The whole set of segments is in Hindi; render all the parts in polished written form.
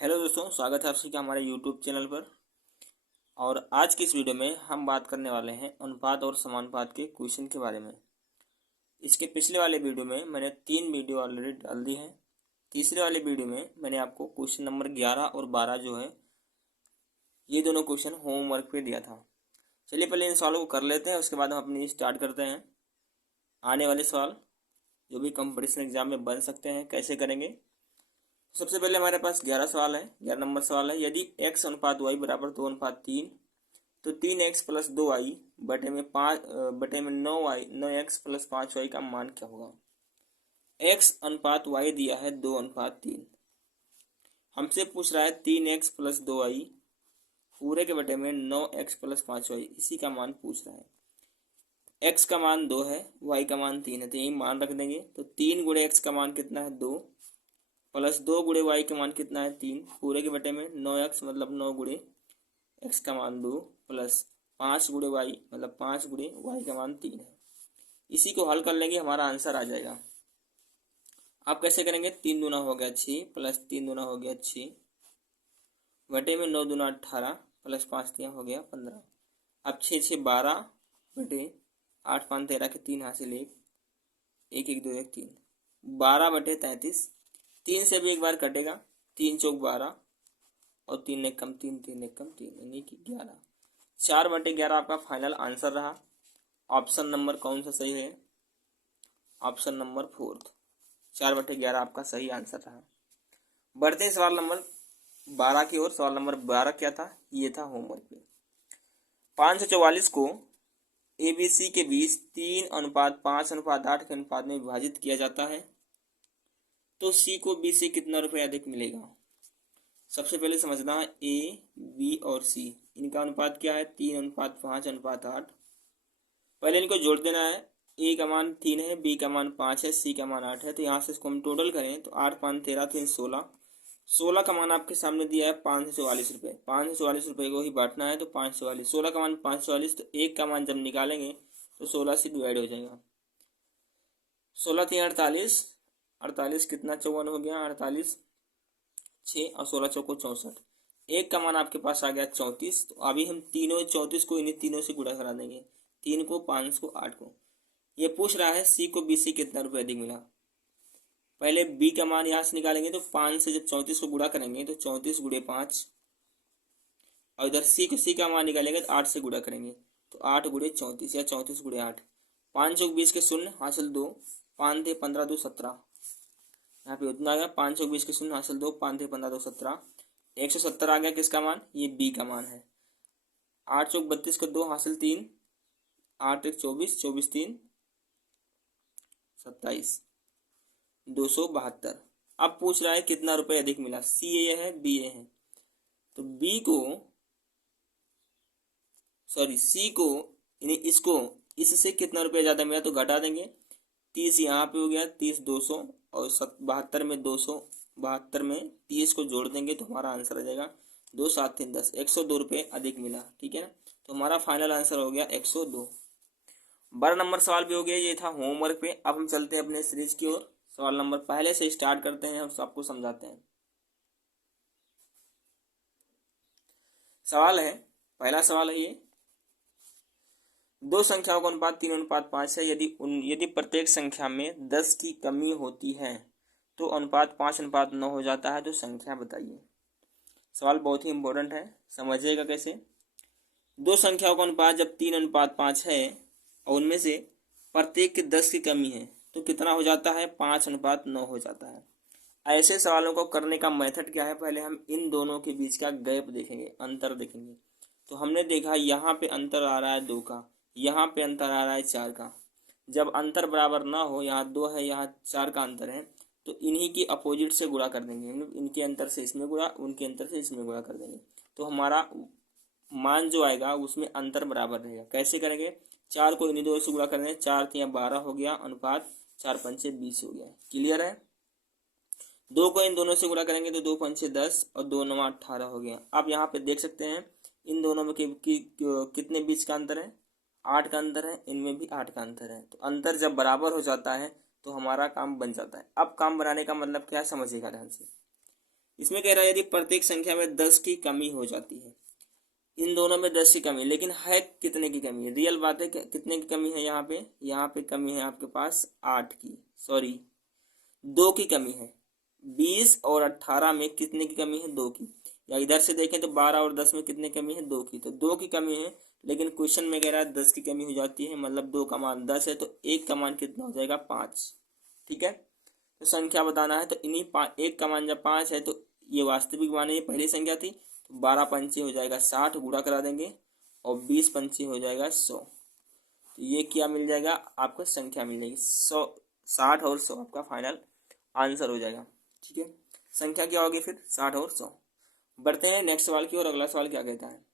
हेलो दोस्तों, स्वागत है आप सभी का हमारे यूट्यूब चैनल पर। और आज की इस वीडियो में हम बात करने वाले हैं अनुपात और समानुपात के क्वेश्चन के बारे में। इसके पिछले वाले वीडियो में मैंने 3 वीडियो ऑलरेडी डाल दी हैं। तीसरे वाले वीडियो में मैंने आपको क्वेश्चन नंबर 11 और 12 जो है ये दोनों क्वेश्चन होमवर्क पे दिया था। चलिए पहले इन सवालों को कर लेते हैं, उसके बाद हम अपनी स्टार्ट करते हैं। आने वाले सवाल जो भी कंपटीशन एग्जाम में बन सकते हैं कैसे करेंगे। सबसे पहले हमारे पास 11 सवाल है। 11 नंबर सवाल है, यदि x अनुपात y बराबर 2:3 तो 3x प्लस 2y बटे में 9y 9x प्लस 5y का मान क्या होगा। x अनुपात y दिया है 2:3, हमसे पूछ रहा है 3x प्लस 2y पूरे के बटे में 9x प्लस 5y, इसी का मान पूछ रहा है। x का मान 2 है, y का मान 3 है, तो यही मान रख देंगे। तो 3 गुणे x का मान कितना है 2, प्लस 2 गुणे वाई का मान कितना है 3, पूरे के बटे में 9x मतलब 9 गुणे x का मान 2, प्लस 5 गुणे वाई मतलब 5 गुणे वाई का मान 3 है। इसी को हल कर लेंगे, हमारा आंसर आ जाएगा। आप कैसे करेंगे, 3 दूना हो गया 6, प्लस 3 दूना हो गया 6, बटे में 9 दूना 18, प्लस 5 3 हो गया 15। अब 6 6 12 बटे 8 5 13 के 3 हासिल 1 1 1 2 1 3, 12 बटे 33। 3 से भी एक बार कटेगा, 3 चौक 12 और 3 एक कम 3 3 एक कम 3 यानी कि 11। 4 बटे 11 आपका फाइनल आंसर रहा। ऑप्शन नंबर कौन सा सही है, ऑप्शन नंबर 4, 4 बटे 11 आपका सही आंसर रहा। बढ़ते हैं सवाल नंबर 12 की ओर। सवाल नंबर 12 क्या था, ये था होमवर्क पे। 544 को ABC के बीच 3:5:8 के अनुपात में विभाजित किया जाता है तो C को B से कितना रुपये अधिक मिलेगा। सबसे पहले समझना है A, B और C इनका अनुपात क्या है, 3:5:8। पहले इनको जोड़ देना है। A का मान 3 है, B का मान 5 है, C का मान 8 है। तो यहाँ से इसको हम टोटल करें तो 8 5 13 3 16। 16 का मान आपके सामने दिया है 544 रुपये। 544 रुपये को ही बांटना है तो 544, 16 का मान 544, तो 1 का मान जब निकालेंगे तो 16 से डिवाइड हो जाएगा। 16 3 48, 48 कितना 54 हो गया, 48 6 और 16 चौको 64। 1 का मान आपके पास आ गया 34। तो अभी हम तीनों 34 को इन्हीं तीनों से गुणा करा देंगे, 3 को 5 को 8 को। ये पूछ रहा है C को B से कितना रुपये अधिक मिला। पहले B का मान यहाँ से निकालेंगे तो 5 से जब 34 को गुणा करेंगे तो 34 गुणे 5, और इधर C का मान निकालेंगे तो 8 से गुणा करेंगे तो 8 गुणे 34 या 34 गुणे 8। 5 चौक 20 के शून्य हासिल 2, 5 थे 15 2 17, यहाँ पे उतना आ गया। 5 चौक 20 के शून्य हासिल 2, 5 थे 15 2 17, 170 आ गया। किसका मान, ये B का मान है। 8 चौक 32 के 2 हासिल 3, 8 1 24, 24 3 27, 272। अब पूछ रहा है कितना रुपए अधिक मिला। C ये है, B ये है, तो C को यानी इसको इससे कितना रुपया ज़्यादा मिला तो घटा देंगे। 30 यहाँ पे हो गया, 30 200 और 72 में 200, 72 में 30 को जोड़ देंगे तो हमारा आंसर आ जाएगा 2 7 3 10, 102 रुपये अधिक मिला। ठीक है ना, तो हमारा फाइनल आंसर हो गया 102। 12 नंबर सवाल भी हो गया, ये था होमवर्क पे। अब हम चलते हैं अपने सीरीज की ओर। सवाल नंबर पहले से स्टार्ट करते हैं और सबको समझाते हैं। सवाल है, पहला सवाल है ये, दो संख्याओं का अनुपात 3:5 है। यदि प्रत्येक संख्या में 10 की कमी होती है तो अनुपात 5:9 हो जाता है, तो संख्या बताइए। सवाल बहुत ही इंपॉर्टेंट है, समझिएगा कैसे। दो संख्याओं का अनुपात जब 3:5 है और उनमें से प्रत्येक के 10 की कमी है तो कितना हो जाता है, 5:9 हो जाता है। ऐसे सवालों को करने का मेथड क्या है, पहले हम इन दोनों के बीच का गैप देखेंगे, अंतर देखेंगे। तो हमने देखा यहाँ पे अंतर आ रहा है 2 का, यहाँ पे अंतर आ रहा है 4 का। जब अंतर बराबर ना हो, यहाँ 2 है यहाँ 4 का अंतर है, तो इन्हीं की अपोजिट से गुणा कर देंगे। इनके अंतर से इसमें गुणा, उनके अंतर से इसमें गुणा कर देंगे, तो हमारा मान जो आएगा उसमें अंतर बराबर रहेगा। कैसे करेंगे, 4 को इन्हीं दो से गुणा करेंगे, 4 3 12 हो गया, अनुपात 4 5 20 हो गया। क्लियर है। 2 को इन दोनों से गुणा करेंगे तो 2 5 10 और 2 9 18 हो गया। आप यहाँ पे देख सकते हैं इन दोनों में कितने बीच का अंतर है, 8 का अंतर है, इनमें भी 8 का अंतर है। तो अंतर जब बराबर हो जाता है तो हमारा काम बन जाता है। अब काम बनाने का मतलब क्या है, समझिएगा ध्यान से। इसमें कह रहा है यदि प्रत्येक संख्या में 10 की कमी हो जाती है, इन दोनों में 10 की कमी, लेकिन है कितने की कमी है? रियल बात है, कितने की कमी है? यहाँ पे कमी है आपके पास 8 की, सॉरी 2 की कमी है। 20 और 18 में कितने की कमी है? 2 की। या इधर से देखें तो 12 और 10 में कितने कमी है? 2 की। तो 2 की कमी है, लेकिन क्वेश्चन में कह रहा है 10 की कमी हो जाती है, मतलब 2 का मान 10 है, तो 1 का मान कितना हो जाएगा? 5। ठीक है, तो संख्या बताना है, तो इन्हीं 1 का मान जब 5 है तो ये वास्तविक मान है, ये पहली संख्या थी, तो 12 पंचे हो जाएगा 60, गुणा करा देंगे, और 20 पंचे हो जाएगा 100। तो ये क्या मिल जाएगा आपको? संख्या मिल जाएगी 100, 60 और 100 आपका फाइनल आंसर हो जाएगा। ठीक है, संख्या क्या होगी फिर? 60 और 100। बढ़ते हैं नेक्स्ट सवाल की ओर। अगला सवाल क्या कहता है?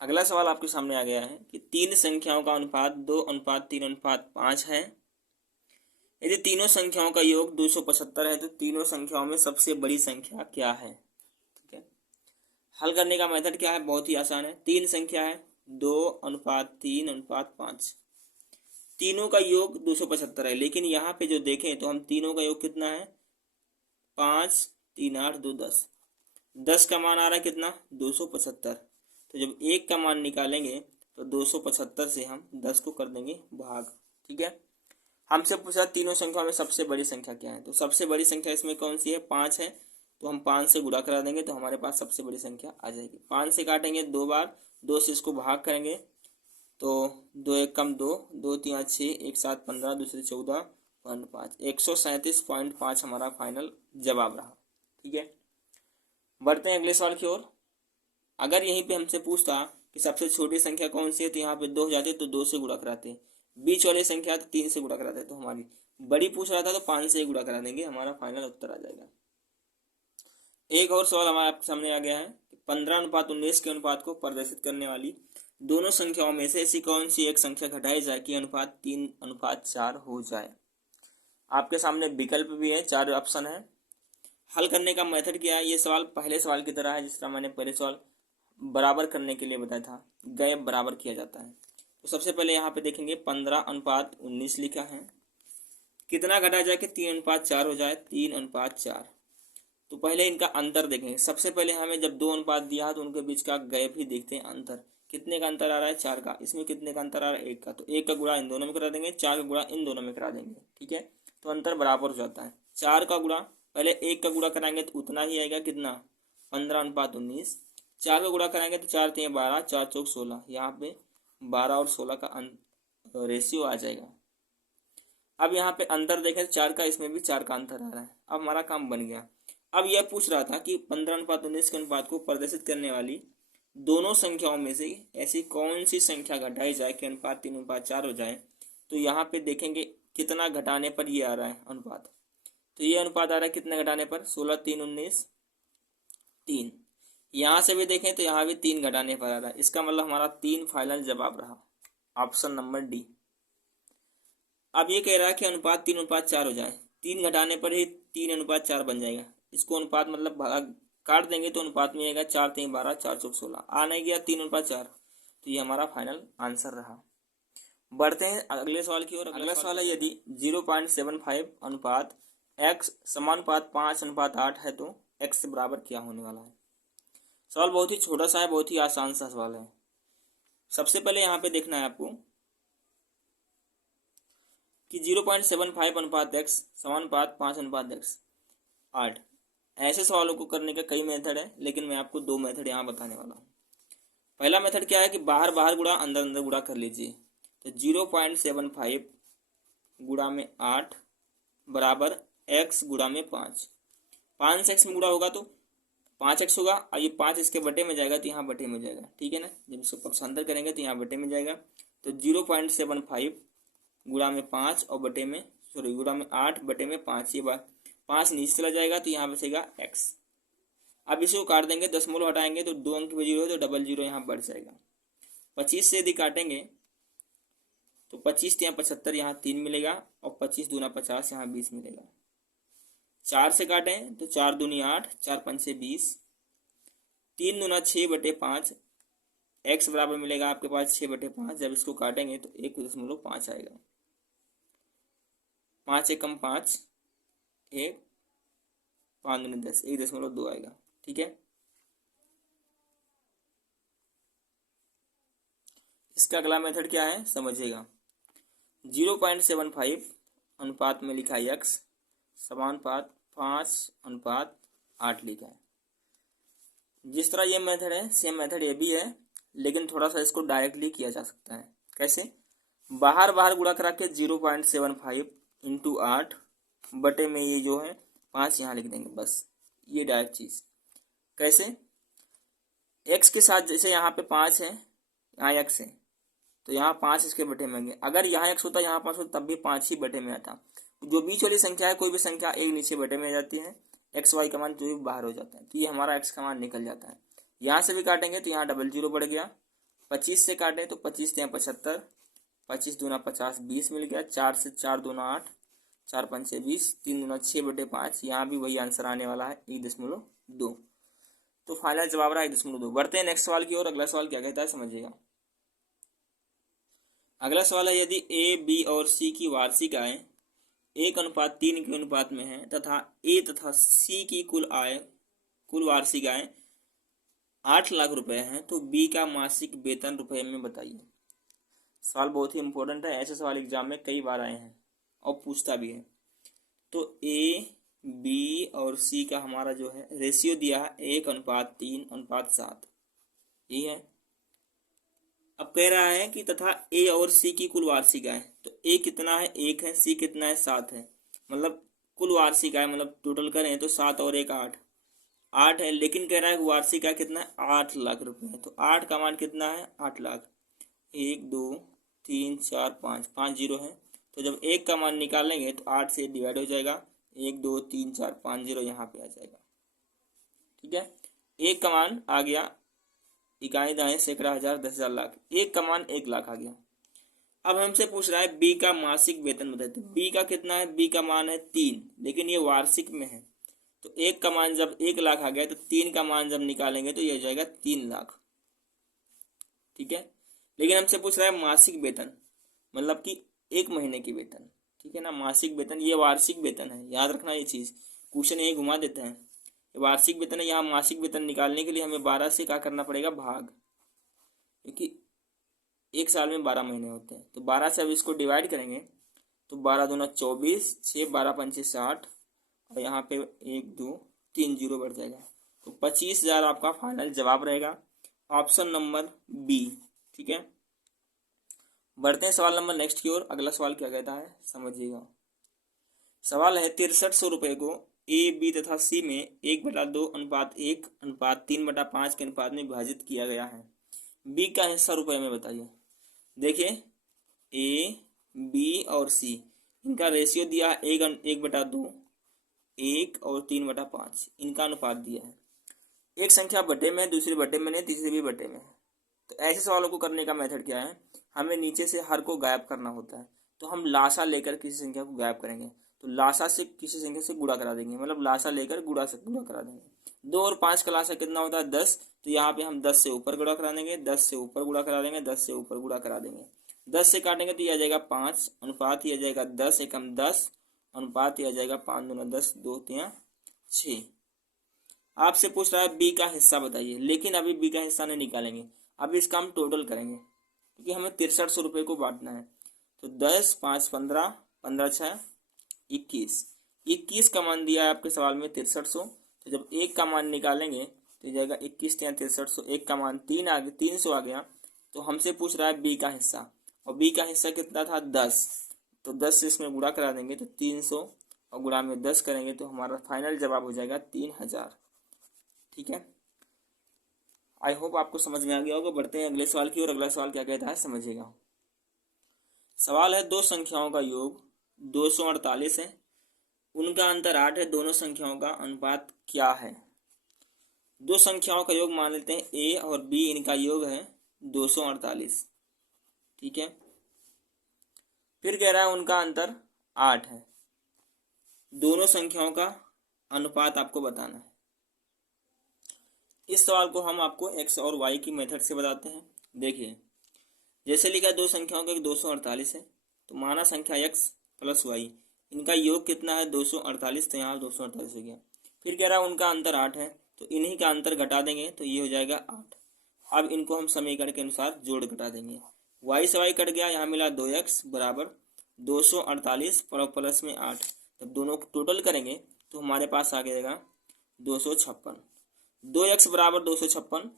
अगला सवाल आपके सामने आ गया है कि तीन संख्याओं का अनुपात 2:3:5 है। यदि तीनों संख्याओं का योग 275 है तो तीनों संख्याओं में सबसे बड़ी संख्या क्या है? ठीक है, हल करने का मेथड क्या है? बहुत ही आसान है। तीन संख्या है 2:3:5, तीनों का योग 275 है, लेकिन यहाँ पे जो देखें तो हम तीनों का योग कितना है? 5, 3, 8, 2, 10। 10 का मान आ रहा है कितना? 275। तो जब 1 का मान निकालेंगे तो 275 से हम 10 को कर देंगे भाग। ठीक है, हमसे पूछा तीनों संख्याओं में सबसे बड़ी संख्या क्या है, तो सबसे बड़ी संख्या इसमें कौन सी है? 5 है, तो हम 5 से गुणा करा देंगे तो हमारे पास सबसे बड़ी संख्या आ जाएगी। 5 से काटेंगे 2 बार, 2 से इसको भाग करेंगे तो 2 1 कम 2, 2 3 6, 1 7 15, दूसरे 14.5, 137.5 हमारा फाइनल जवाब रहा। ठीक है, बढ़ते हैं अगले सवाल की ओर। अगर यहीं पे हमसे पूछता कि सबसे छोटी संख्या कौन सी है, तो यहाँ पे 2 हो जाती, तो 2 से गुणा कराते। बीच वाली संख्या तो 3 से गुणा कराते, तो हमारी बड़ी पूछ रहा था तो 5 से गुणा करा देंगे, हमारा फाइनल उत्तर आ जाएगा। एक और सवाल हमारे आपके सामने आ गया है, 15:19 के अनुपात को प्रदर्शित करने वाली दोनों संख्याओं में से ऐसी कौन सी एक संख्या घटाई जाए कि अनुपात 3:4 हो जाए। आपके सामने विकल्प भी है, 4 ऑप्शन है। हल करने का मेथड क्या है? ये सवाल पहले सवाल की तरह है, जिस तरह मैंने पहले सवाल बराबर करने के लिए बताया था, गैप बराबर किया जाता है। तो सबसे पहले यहाँ पे देखेंगे 15:19 लिखा है, कितना घटा जाए कि 3:4 हो जाए? 3:4। तो पहले इनका अंतर देखेंगे। सबसे पहले हमें जब 2 अनुपात दिया है तो उनके बीच का गैप ही देखते हैं, अंतर कितने का अंतर आ रहा है? 4 का। इसमें कितने का अंतर आ रहा है? 1 का। तो 1 का गुणा इन दोनों में करा देंगे, 4 का गुणा इन दोनों में करा देंगे। ठीक है, तो अंतर बराबर हो जाता है। 4 का गुणा, पहले 1 का गुणा कराएंगे तो उतना ही आएगा, कितना? 15:19। 4 का गुणा कराएंगे तो 4 3 12, 4 चौक 16, यहाँ पे 12 और 16 का रेशियो आ जाएगा। अब यहाँ पे अंतर देखें तो 4 का, इसमें भी 4 का अंतर आ रहा है। अब हमारा काम बन गया। अब यह पूछ रहा था कि 15:19 के अनुपात को प्रदर्शित करने वाली दोनों संख्याओं में से ऐसी कौन सी संख्या घटाई जाए कि अनुपात 3:4 हो जाए। तो यहाँ पे देखेंगे कितना घटाने पर ये आ रहा है अनुपात। तो ये अनुपात आ रहा है कितना घटाने पर? 16 3 19 3। यहाँ से भी देखें तो यहाँ भी 3 घटाने पर आ रहा है। इसका मतलब हमारा 3 फाइनल जवाब रहा, ऑप्शन नंबर डी। अब ये कह रहा है कि अनुपात 3:4 हो जाए, 3 घटाने पर ही 3:4 बन जाएगा। इसको अनुपात मतलब भाग काट देंगे तो अनुपात में आएगा 4 3 12, 4 चौक 16, आ नहीं गया 3:4। तो ये हमारा फाइनल आंसर रहा। बढ़ते हैं अगले सवाल की ओर। अगला सवाल है, यदि 0.75 अनुपात x समानुपात 5:8 है तो x से बराबर क्या होने वाला है। सवाल बहुत ही छोटा सा है, बहुत ही आसान सा सवाल है। सबसे पहले यहाँ पे देखना है आपको कि 0.75 अनुपात x समानुपात 5:8। ऐसे सवालों को करने का कई मेथड है, लेकिन मैं आपको 2 मेथड यहाँ बताने वाला हूँ। पहला मेथड क्या है कि बाहर बाहर गुणा अंदर अंदर गुणा कर लीजिए। तो 0.75 गुणा में 8 बराबर x गुणा में 5। 5 से x में गुणा होगा तो 5x होगा, और ये 5 इसके बटे में जाएगा तो यहाँ बटे में जाएगा। ठीक है ना, जब इसको पक्षांतर करेंगे तो यहाँ बटे में जाएगा। तो 0.75 गुणा में 5 और बटे में गुणा में 8 बटे में 5, ये बात 5 नीचे चला जाएगा तो यहाँ बचेगा x। अब इसको काट देंगे, दशमलव हटाएंगे तो 2 अंक में 0 है तो डबल 0 यहाँ बढ़ जाएगा। 25 से यदि काटेंगे तो 25 यहाँ 75, यहाँ 3 मिलेगा, और 25 दूना 50, यहाँ 20 मिलेगा। 4 से काटें तो 4 दूनी 8, 4 पंचे 20, 3 दूना 6/5, x बराबर मिलेगा आपके पास 6/5। जब इसको काटेंगे तो 1.5 आएगा। 5 एकम 5, 1 5 दूनी 10, 1.2 आएगा। ठीक है, इसका अगला मेथड क्या है समझिएगा। 0.75 अनुपात में लिखा है x, समानुपात 5:8 लिखा है। जिस तरह ये मेथड है सेम मेथड ये भी है, लेकिन थोड़ा सा इसको डायरेक्टली किया जा सकता है। कैसे? बाहर बाहर गुणा करा के 0.75 इंटू 8 बटे में ये जो है 5 यहाँ लिख देंगे, बस ये डायरेक्ट चीज। कैसे? x के साथ जैसे यहाँ पे 5 है, यहाँ x है, तो यहाँ 5 इसके बटे में आएंगे। अगर यहाँ x होता यहाँ 5 होता तब भी 5 ही बटे में आता। जो बीच वाली संख्या है, कोई भी संख्या एक नीचे बटे में आ जाती है, एक्स वाई का मान जो भी बाहर हो जाता है, तो ये हमारा x का मान निकल जाता है। यहाँ से भी काटेंगे तो यहाँ डबल जीरो बढ़ गया। 25 से काटे तो 25 से 75, 25 दूना 50, 20 मिल गया। 4 से 4 दूना 8, 4 5 20, 3 दूना 6/5। यहाँ भी वही आंसर आने वाला है 1.2। तो फाइनल जवाब रहा 1.2। बढ़ते हैं नेक्स्ट सवाल की ओर। अगला सवाल क्या कहता है समझिएगा। अगला सवाल है, यदि ए बी और सी की वार्षिक आय 1:3 के अनुपात में है तथा ए तथा सी की कुल वार्षिक आय 8 लाख रुपए है, तो बी का मासिक वेतन रुपए में बताइए। सवाल बहुत ही इंपॉर्टेंट है, ऐसे सवाल एग्जाम में कई बार आए हैं और पूछता भी है। तो ए बी और सी का हमारा जो है रेशियो दिया है 1:3:7, ये है। अब कह रहा है कि तथा ए और सी की कुल वार्षिक आय, तो ए कितना है 1 है, सी कितना है 7 है, मतलब कुल वार्षिक आय मतलब टोटल करें तो 7 और 1 8 है। लेकिन कह रहा है वार्षिक आय कितना है 8 लाख रुपए है, तो 8 का मान कितना है 8 लाख। 1 2 3 4 5, 5 जीरो है, तो जब 1 का मान निकालेंगे तो 8 से डिवाइड हो जाएगा। 1 2 3 4 5 जीरो यहाँ पे आ जाएगा। ठीक है, 1 का मान आ गया इकाई दाएं सैकड़ा हजार 10,000 लाख, 1 का मान 1 लाख आ गया। अब हमसे पूछ रहा है बी का मासिक वेतन बताइए। बी का कितना है, बी का मान है 3, लेकिन ये वार्षिक में है, तो 1 का मान जब 1 लाख आ गया तो 3 का मान जब निकालेंगे तो ये हो जाएगा 3 लाख। ठीक है, लेकिन हमसे पूछ रहा है मासिक वेतन, मतलब कि 1 महीने की वेतन। ठीक है ना, मासिक वेतन, ये वार्षिक वेतन है, याद रखना ये चीज, क्वेश्चन यही घुमा देते हैं। वार्षिक वेतन है, यहाँ मासिक वेतन निकालने के लिए हमें 12 से क्या करना पड़ेगा भाग, क्योंकि एक साल में 12 महीने होते हैं। तो 12 से अब इसको डिवाइड करेंगे तो 12 दूना 24, 6 12 पंचे 60, और यहाँ पे 1 2 3 जीरो बढ़ जाएगा, तो 25,000 आपका फाइनल जवाब रहेगा, ऑप्शन नंबर बी। ठीक है, बढ़ते हैं सवाल नंबर नेक्स्ट की ओर। अगला सवाल क्या कहता है समझिएगा। सवाल है 6300 रुपये को ए बी तथा सी में 1:2:1:3/5 के अनुपात में विभाजित किया गया है। बी का हिस्सा रुपए में बताइए। देखिए ए बी और सी, इनका रेशियो दिया है 1:2, 1 और 3/5, इनका अनुपात दिया है। एक संख्या बटे में, दूसरी बटे में नहीं, तीसरी भी बटे में है। तो ऐसे सवालों को करने का मेथड क्या है, हमें नीचे से हर को गायब करना होता है। तो हम लासा लेकर किसी संख्या को गायब करेंगे, तो लासा से किसी संख्या से गुणा करा देंगे, मतलब लासा लेकर गुणा से गुणा करा देंगे। 2 और 5 का लासा कितना होता है 10, तो यहाँ पे हम 10 से ऊपर गुणा करा देंगे, 10 से ऊपर गुणा करा देंगे, 10 से ऊपर गुणा करा देंगे। 10 से काटेंगे तो यह आ जाएगा 5, अनुपात ही आ जाएगा 10 एकम 10, अनुपात ही आ जाएगा 5 दूना 10, 2 3 6। आपसे पूछ रहा है बी का हिस्सा बताइए, लेकिन अभी बी का हिस्सा नहीं निकालेंगे, अभी इसका हम टोटल करेंगे, क्योंकि हमें 6300 रुपये को बांटना है। तो 10 5 15, 15 6 21, 21 का मान दिया है आपके सवाल में 6300। तो जब 1 का मान निकालेंगे तो हो जाएगा 21 × 6300, 1 का मान 300 आ गया। तो हमसे पूछ रहा है बी का हिस्सा, और बी का हिस्सा कितना था 10, तो 10 से इसमें गुणा करा देंगे तो 300 और गुणा में 10 करेंगे तो हमारा फाइनल जवाब हो जाएगा 3000। ठीक है, आई होप आपको समझ में आ गया होगा। बढ़ते हैं अगले सवाल की ओर। अगला सवाल क्या कहता है समझिएगा। सवाल है दो संख्याओं का योग 248 है, उनका अंतर 8 है, दोनों संख्याओं का अनुपात क्या है। दो संख्याओं का योग मान लेते हैं ए और बी, इनका योग है 248। ठीक है, फिर कह रहा है उनका अंतर 8 है, दोनों संख्याओं का अनुपात आपको बताना है। इस सवाल को हम आपको एक्स और वाई की मेथड से बताते हैं। देखिए जैसे लिखा दो संख्याओं का 248 है, तो माना संख्या x प्लस वाई, इनका योग कितना है 248, तो यहाँ 248 हो गया। फिर कह रहा है उनका अंतर 8 है, तो इन्हीं का अंतर घटा देंगे तो ये हो जाएगा 8। अब इनको हम समीकरण के अनुसार जोड़ घटा देंगे। y से y कट गया, यहाँ मिला 2x बराबर 248 प्लस में 8। जब दोनों को टोटल करेंगे तो हमारे पास आ जाएगा 256। 2x बराबर 256,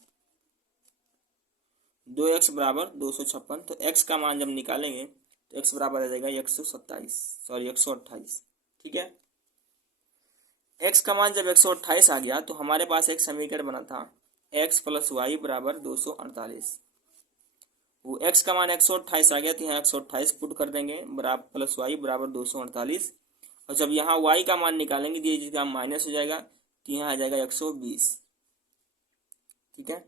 2x बराबर 256, तो x का मान जब निकालेंगे तो x बराबर आ जाएगा 128। ठीक है, x का मान जब 128 आ गया तो हमारे पास एक समीकरण बना था x प्लस वाई बराबर 248। वो x का मान 128 आ गया तो यहाँ 128 पुट कर देंगे बराबर प्लस वाई बराबर 248, और जब यहाँ y का मान निकालेंगे तो ये जिसका माइनस हो जाएगा तो यहाँ आ जाएगा 120। ठीक है,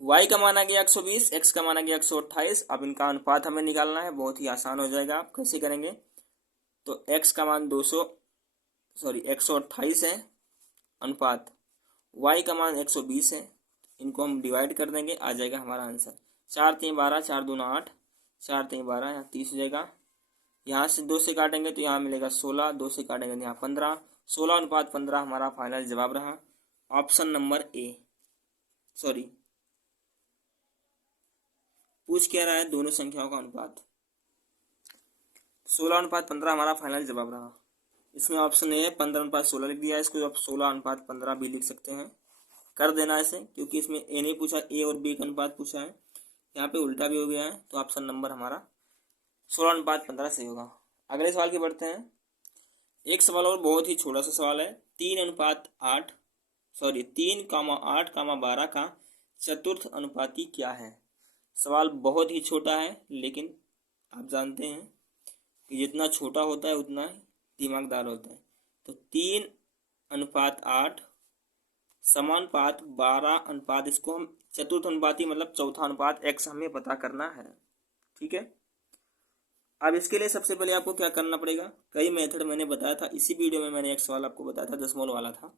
y का मान आ गया 120, x का मान आ गया 128। अब इनका अनुपात हमें निकालना है, बहुत ही आसान हो जाएगा। आप कैसे करेंगे, तो x का मान 128 है अनुपात y का मान 120 है, इनको हम डिवाइड कर देंगे, आ जाएगा हमारा आंसर 4 3 12, 4 दूना 8, 4 3 12, यहाँ 30 हो जाएगा। यहाँ से 2 से काटेंगे तो यहाँ मिलेगा 16, 2 से काटेंगे तो यहाँ 15, 16 अनुपात 15 हमारा फाइनल जवाब रहा ऑप्शन नंबर ए। पूछ क्या रहा है, दोनों संख्याओं का अनुपात। 16 अनुपात 15 हमारा फाइनल जवाब रहा। इसमें ऑप्शन ए 15 अनुपात 16 लिख दिया, इसको आप 16 अनुपात 15 भी लिख सकते हैं, कर देना ऐसे, क्योंकि इसमें ए नहीं पूछा, ए और बी का अनुपात पूछा है, यहाँ पे उल्टा भी हो गया है, तो ऑप्शन नंबर हमारा 16 अनुपात 15 सही होगा। अगले सवाल की बढ़ते हैं। एक सवाल और बहुत ही छोटा सा सवाल है, 3:8 3,8,12 का चतुर्थ अनुपाती क्या है। सवाल बहुत ही छोटा है, लेकिन आप जानते हैं कि जितना छोटा होता है उतना ही दिमागदार होता है। तो 3:8 समानुपात 12 अनुपात, इसको हम चतुर्थ अनुपाती मतलब चौथा अनुपात x हमें पता करना है। ठीक है, अब इसके लिए सबसे पहले आपको क्या करना पड़ेगा, कई मेथड मैंने बताया था, इसी वीडियो में मैंने एक सवाल आपको बताया था दशमलव वाला था,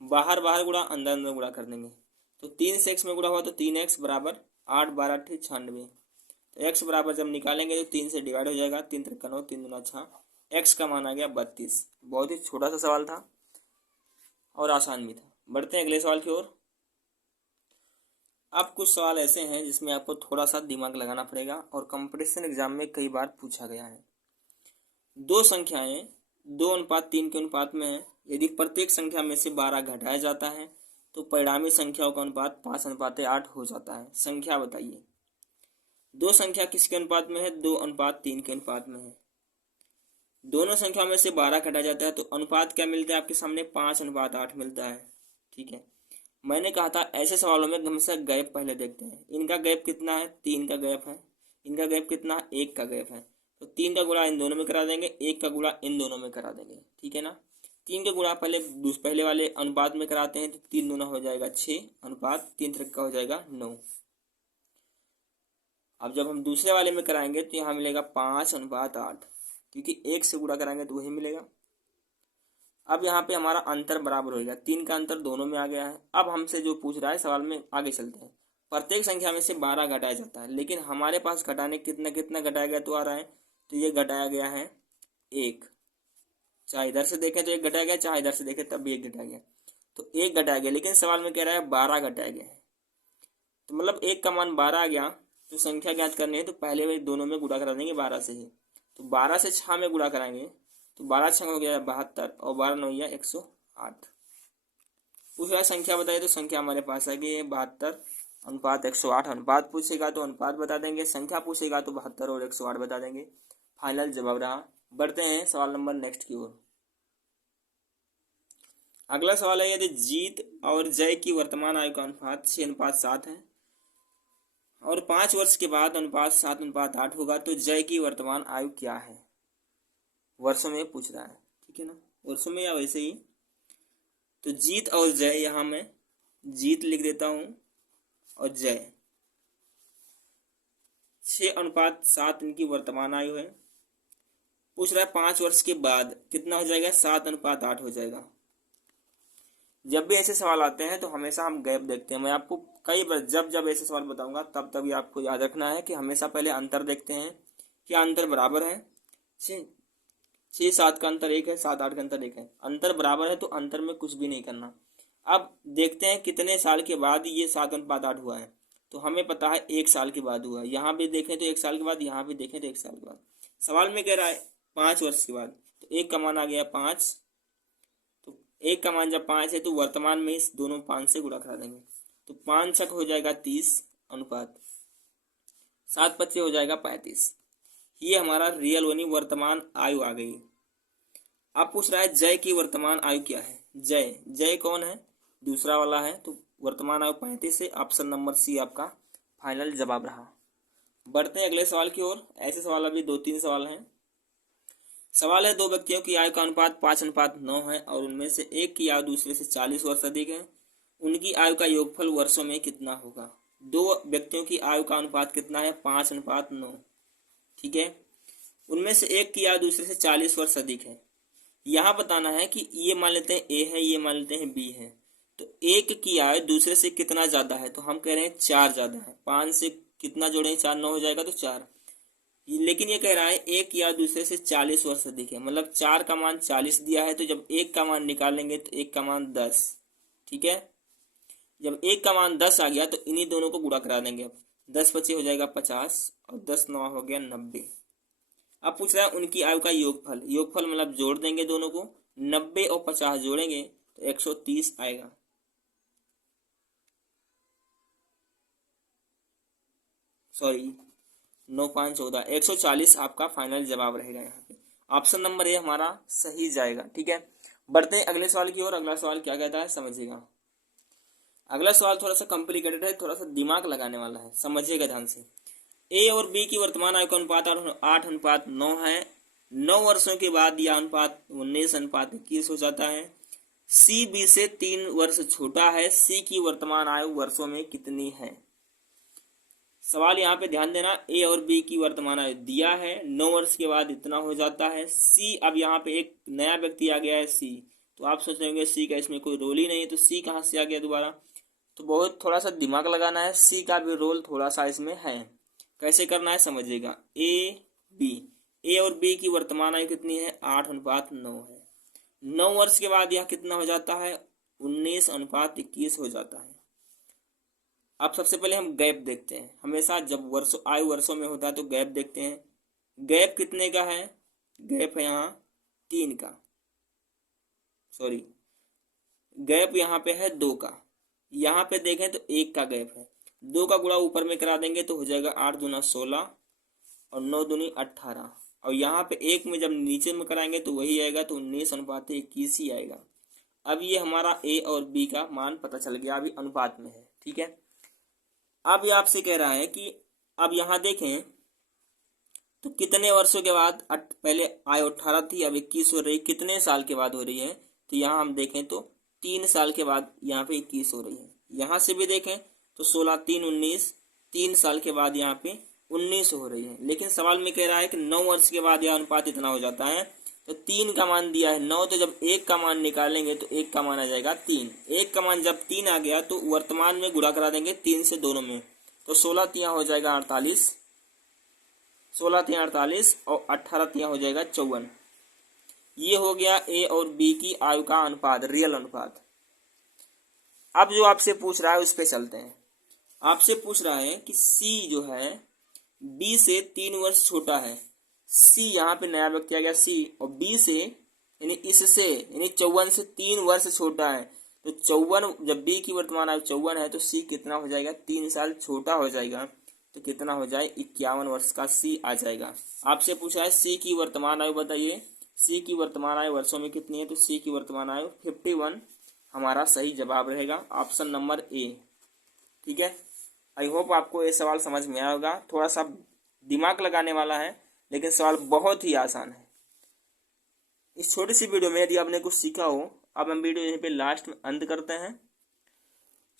बाहर बाहर गुणा अंदर अंदर गुणा कर देंगे। तो 3 से x में गुणा हुआ तो 3x बराबर 8 12 96, तो x बराबर जब निकालेंगे तो 3 से डिवाइड हो जाएगा, 3 3 9 3 दूना 6, x का मान आ गया 32। बहुत ही छोटा सा सवाल था और आसान भी था। बढ़ते हैं अगले सवाल की ओर। अब कुछ सवाल ऐसे हैं जिसमें आपको थोड़ा सा दिमाग लगाना पड़ेगा और कंपटीशन एग्जाम में कई बार पूछा गया है। दो संख्याएं 2:3 के अनुपात में है, यदि प्रत्येक संख्या में से 12 घटाया जाता है तो परिणामी संख्याओं का अनुपात 5:8 हो जाता है। संख्या बताइए। दो संख्या किसके अनुपात में है, 2:3 के अनुपात में है। दोनों संख्या में से 12 घटाया जाता है तो अनुपात क्या मिलता है आपके सामने, 5:8 मिलता है। ठीक है, मैंने कहा था ऐसे सवालों में हमेशा गैप पहले देखते हैं। इनका गैप कितना है, 3 का गैप है। इनका गैप कितना, 1 का गैप है। तो 3 का गुणा इन दोनों में करा देंगे, 1 का गुणा इन दोनों में करा देंगे। ठीक है ना, 3 का गुणा पहले वाले अनुपात में कराते हैं तो 3 दूना हो जाएगा 6 अनुपात 3 का हो जाएगा 9। अब जब हम दूसरे वाले में कराएंगे तो यहाँ मिलेगा 5:8, क्योंकि 1 से गुणा कराएंगे तो वही मिलेगा। अब यहाँ पे हमारा अंतर बराबर हो गया, 3 का अंतर दोनों में आ गया है। अब हमसे जो पूछ रहा है सवाल में, आगे चलते हैं। प्रत्येक संख्या में से 12 घटाया जाता है, लेकिन हमारे पास घटाने कितना कितना घटाया गया तो आ रहा है, तो ये घटाया गया है 1। चाहे इधर से देखें तो 1 घटाया गया, चाहे इधर से देखें तब भी 1 घटाया गया, तो 1 घटाया गया। लेकिन सवाल में कह रहा है 12 घटाया गया है, तो मतलब 1 का मान 12 आ गया। तो संख्या ज्ञात करनी है तो पहले में दोनों में गुणा करा देंगे 12 से ही। तो 12 से 6 में गुणा कराएंगे तो 12 6 हो गया 72 और 12 9 108। पूछ रहा है संख्या बताइए, तो संख्या हमारे पास आ गई है 72 अनुपात 108। अनुपात पूछेगा तो अनुपात बता देंगे, संख्या पूछेगा तो 72 और 108 बता देंगे। फाइनल जवाब रहा। बढ़ते हैं सवाल नंबर नेक्स्ट की ओर। अगला सवाल है, यदि जीत और जय की वर्तमान आयु का अनुपात 6:7 है और 5 वर्ष के बाद अनुपात 7:8 होगा तो जय की वर्तमान आयु क्या है। वर्षों में पूछ रहा है, ठीक है ना, वर्षों में या वैसे ही। तो जीत और जय, यहाँ मैं जीत लिख देता हूं और जय 6:7 इनकी वर्तमान आयु है। पूछ रहा है 5 वर्ष के बाद कितना हो जाएगा, 7:8 हो जाएगा। जब भी ऐसे सवाल आते हैं तो हमेशा हम गैप देखते हैं। मैं आपको कई बार जब ऐसे सवाल बताऊंगा तब तभी आपको याद रखना है कि हमेशा पहले अंतर देखते हैं, क्या अंतर बराबर है। 6 7 का अंतर 1 है, 7 8 का अंतर 1 है, अंतर बराबर है तो अंतर में कुछ भी नहीं करना। अब देखते हैं कितने साल के बाद ये 7:8 हुआ है, तो हमें पता है 1 साल के बाद हुआ है। यहाँ भी देखें तो 1 साल के बाद, यहाँ भी देखें तो 1 साल के बाद। सवाल में कह रहा है 5 वर्ष के बाद, तो 1 का मान आ गया 5, तो 1 का मान जब 5 है तो वर्तमान में इस दोनों 5 से गुणा करा देंगे, तो 5 छक हो जाएगा 30 अनुपात 7 25 हो जाएगा 35। ये हमारा रियल यानी वर्तमान आयु आ गई। अब पूछ रहा है जय की वर्तमान आयु क्या है। जय जय कौन है, दूसरा वाला है, तो वर्तमान आयु 35 है। ऑप्शन नंबर सी आपका फाइनल जवाब रहा। बढ़ते हैं अगले सवाल की ओर। ऐसे सवाल अभी 2-3 सवाल हैं। सवाल है, दो व्यक्तियों की आयु का अनुपात 5:9 है और उनमें से एक की आयु दूसरे से 40 वर्ष अधिक है। उनकी आयु का योगफल वर्षों में कितना होगा। दो व्यक्तियों की आयु का अनुपात कितना है, 5:9। ठीक है, उनमें से एक की आयु दूसरे से 40 वर्ष अधिक है। यहाँ बताना है कि ये मान लेते हैं ए है, ये मान लेते हैं बी है, तो एक की आयु दूसरे से कितना ज्यादा है, तो हम कह रहे हैं 4 ज्यादा है। 5 से कितना जोड़ें, 4 9 हो जाएगा तो 4। लेकिन ये कह रहा है एक की आयु दूसरे से 40 वर्ष अधिक है, मतलब 4 का मान 40 दिया है, तो जब एक का मान निकालेंगे तो एक का मान 10। ठीक है, जब एक का मान 10 आ गया तो इन्हीं दोनों को गुणा करा देंगे। अब 10 25 हो जाएगा 50 और 10 9 हो गया 90। अब पूछ रहा है उनकी आयु का योगफल। योगफल मतलब जोड़ देंगे दोनों को, 90 और 50 जोड़ेंगे तो 130 आएगा। सॉरी, 9 5 14, 140 आपका फाइनल जवाब रहेगा। यहाँ पे ऑप्शन नंबर ए हमारा सही जाएगा। ठीक है, बढ़ते हैं अगले सवाल की ओर। अगला सवाल क्या कहता है समझिएगा। अगला सवाल थोड़ा सा कॉम्प्लिकेटेड है, थोड़ा सा दिमाग लगाने वाला है, समझिएगा ध्यान से। ए और बी की वर्तमान आयु का अनुपात 8:9 है। 9 वर्षों के बाद यह अनुपात 19:21 हो जाता है। सी बी से 3 वर्ष छोटा है। सी की वर्तमान आयु वर्षों में कितनी है। सवाल यहाँ पे ध्यान देना, ए और बी की वर्तमान आयु दिया है, 9 वर्ष के बाद इतना हो जाता है। सी, अब यहाँ पे एक नया व्यक्ति आ गया है सी, तो आप सोच रहे होंगे सी का इसमें कोई रोल ही नहीं है, तो सी कहाँ से आ गया दोबारा। तो बहुत थोड़ा सा दिमाग लगाना है, सी का भी रोल थोड़ा सा इसमें है। कैसे करना है समझिएगा। ए और बी की वर्तमान आयु कितनी है, 8:9 है। 9 वर्ष के बाद यह कितना हो जाता है, 19:21 हो जाता है। अब सबसे पहले हम गैप देखते हैं। हमेशा जब आयु वर्षों में होता है तो गैप देखते हैं। गैप कितने का है, गैप है यहाँ 3 का, सॉरी गैप यहाँ पे है 2 का। यहाँ पे देखें तो 1 का गैप है, 2 का गुणा ऊपर में करा देंगे तो हो जाएगा 8 दूना 16 और 9 दूनी 18, और यहाँ पे 1 में जब नीचे में कराएंगे तो वही आएगा, तो 19:21 ही आएगा। अब ये हमारा ए और बी का मान पता चल गया, अभी अनुपात में है। ठीक है, अब ये आपसे कह रहा है कि अब यहाँ देखें तो कितने वर्षों के बाद, पहले आयु 18 थी अब 21 हो रही, कितने साल के बाद हो रही है, तो यहाँ हम देखें तो 3 साल के बाद यहाँ पे 21 हो रही है। यहाँ से भी देखें तो 16 3 19, 3 साल के बाद यहाँ पे 19 हो रही है। लेकिन सवाल में कह रहा है कि 9 वर्ष के बाद यह अनुपात इतना हो जाता है, तो 3 का मान दिया है 9, तो जब 1 का मान निकालेंगे तो 1 का मान आ जाएगा 3। 1 का मान जब 3 आ गया तो वर्तमान में गुणा करा देंगे 3 से दोनों में, तो 16 3 हो जाएगा 48, 16 3 48 और 18 3 हो जाएगा 54। ये हो गया ए और बी की आयु का अनुपात, रियल अनुपात। अब जो आपसे पूछ रहा है उस पे चलते हैं। आपसे पूछ रहा है कि सी जो है बी से 3 वर्ष छोटा है। सी यहाँ पे नया व्यक्ति आ गया सी, और बी से यानी इससे यानी 54 से 3 वर्ष छोटा है, तो 54 जब बी की वर्तमान आयु 54 है तो सी कितना हो जाएगा, 3 साल छोटा हो जाएगा, तो कितना हो जाए 51 वर्ष का सी आ जाएगा। आपसे पूछा है सी की वर्तमान आयु बताइए, सी की वर्तमान आयु वर्षों में कितनी है, तो सी की वर्तमान आयु 51 हमारा सही जवाब रहेगा, ऑप्शन नंबर ए। ठीक है, आई होप आपको ये सवाल समझ में आया होगा। थोड़ा सा दिमाग लगाने वाला है लेकिन सवाल बहुत ही आसान है। इस छोटी सी वीडियो में यदि आपने कुछ सीखा हो, अब हम वीडियो यहीं पे लास्ट में अंत करते हैं।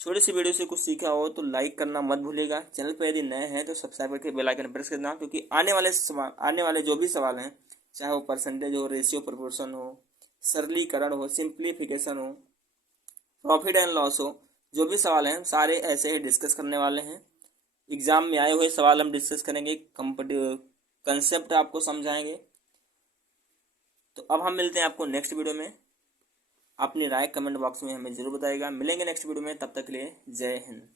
छोटी सी वीडियो से कुछ सीखा हो तो लाइक करना मत भूलिएगा। चैनल पर यदि नए हैं तो सब्सक्राइब करके बेल आइकन प्रेस कर देना, क्योंकि आने वाले जो भी सवाल हैं, चाहे वो परसेंटेज हो, रेशियो प्रोपोर्शन हो, सरलीकरण हो, सिंप्लीफिकेशन हो, प्रॉफिट एंड लॉस हो, जो भी सवाल हैं सारे ऐसे ही डिस्कस करने वाले हैं। एग्जाम में आए हुए सवाल हम डिस्कस करेंगे, कंसेप्ट आपको समझाएंगे। तो अब हम मिलते हैं आपको नेक्स्ट वीडियो में। अपनी राय कमेंट बॉक्स में हमें जरूर बताइएगा। मिलेंगे नेक्स्ट वीडियो में, तब तक के लिए जय हिंद।